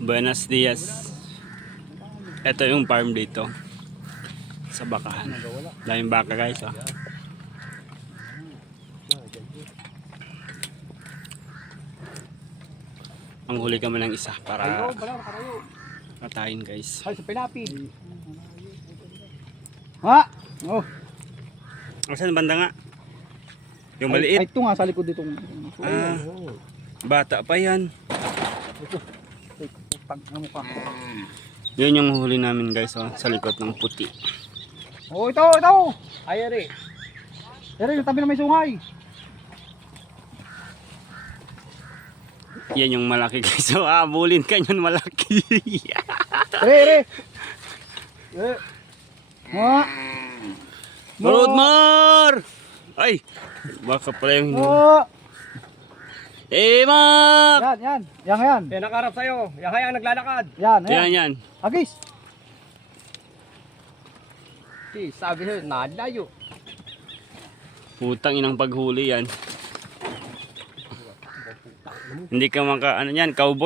Buenos dias. Ito yung farm dito sa Bakahan. Daming baka guys, oh. Ang huli ka man ng isa para katayin guys. Ay, sa pinapi. Ha? Oh. Saan banda nga? Yung Ay, maliit. ito nga sa likod dito. Ah, bata pa yan. Putang na mukha. Yun yung huli namin guys, oh, sa likod ng puti. Oh, ito. Ay, ere. Ere, yung tabi na may sungay. Yan yung malaki guys. So, abulin ka yun malaki. Ere. Ha? Broadmore! Ay! Baka pala yung... Oh. Mak! Yan. Yan. Yan nakarap sa'yo. Yan kaya naglalakad. Yan. Agis. Sabi sa'yo, nalayo. Putang inang paghuli yan. Hindi ka maka... Ano yan? Cowboy.